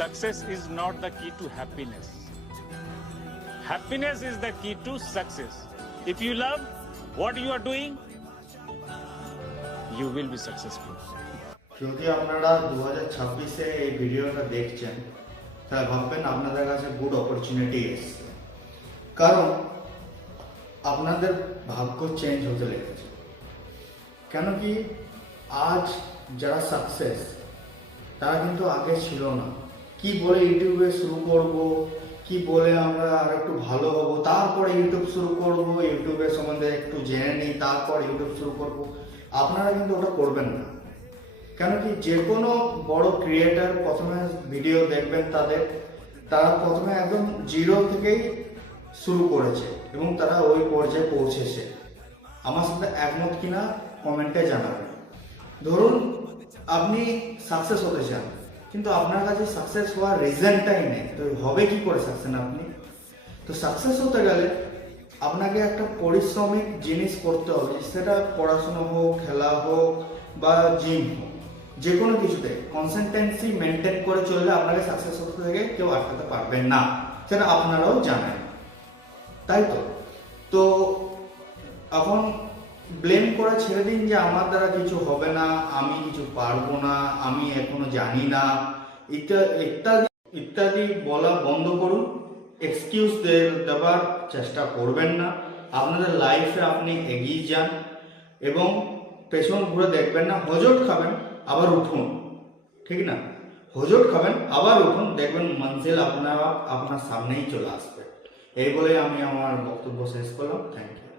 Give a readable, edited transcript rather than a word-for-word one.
success is not the key to happiness. Happiness is the key to success. If you love what you are doing, you will be successful. যদি আপনারা 2026-এ এই ভিডিওটা দেখছেন তাহলে ভাববেন আপনাদের কাছে গুড অপরচুনিটি এসছে, কারণ আপনাদের ভাগ্য চেঞ্জ হতে লেগেছে। কেন কি আজ যারা সাকসেস তারা কিন্তু আগে ছিল না। কি বলে ইউটিউবে শুরু করব, কি বলে আমরা আর একটু ভালো হব, তারপরে ইউটিউব শুরু করব, ইউটিউবের সম্বন্ধে একটু জেনে নিই, তারপর ইউটিউব শুরু করব। আপনারা কিন্তু ওটা করবেন না। কেন কি যে কোনো বড় ক্রিয়েটার প্রথমে ভিডিও দেখবেন তারা প্রথমে একদম জিরো থেকেই শুরু করেছে এবং তারা ওই পর্যায়ে পৌঁছেছে। আমার সাথে একমত কিনা কমেন্টে জানাবেন। ধরুন আপনি সাকসেস হতে চান, কিন্তু আপনার কাছে সাকসেস হওয়ার রিজনটাই নেই, তো হবে কি করে সাকসেস আপনি? তো সাকসেস হতে গেলে আপনাকে একটা পরিশ্রমিক জিনিস করতে হবে, সেটা পড়াশোনা হোক, খেলা হোক বা জিম হোক, যে কোনো কিছুতে কনসিস্টেন্সি মেনটেন করে চললে আপনাকে সাকসেস হতে থেকে কেউ আটকাতে পারবেন না, সেটা আপনারাও জানেন, তাই তো? তো এখন ব্লেম করা ছেড়ে দিন যে আমার দ্বারা কিছু হবে না, আমি কিছু পারবো না, আমি এখনো জানি না, ইত্যাদি ইত্যাদি বলা বন্ধ করুন। এক্সকিউজ দেওয়ার চেষ্টা করবেন না। আপনাদের লাইফে আপনি এগিয়ে যান এবং পেছন ঘুরে দেখবেন না। হোঁচট খাবেন আবার উঠুন, ঠিক না? হোঁচট খাবেন আবার উঠুন, দেখবেন মঞ্জিল আপনার সামনেই চলে আসবে। এই বলে আমি আমার বক্তব্য শেষ করলাম। Thank you.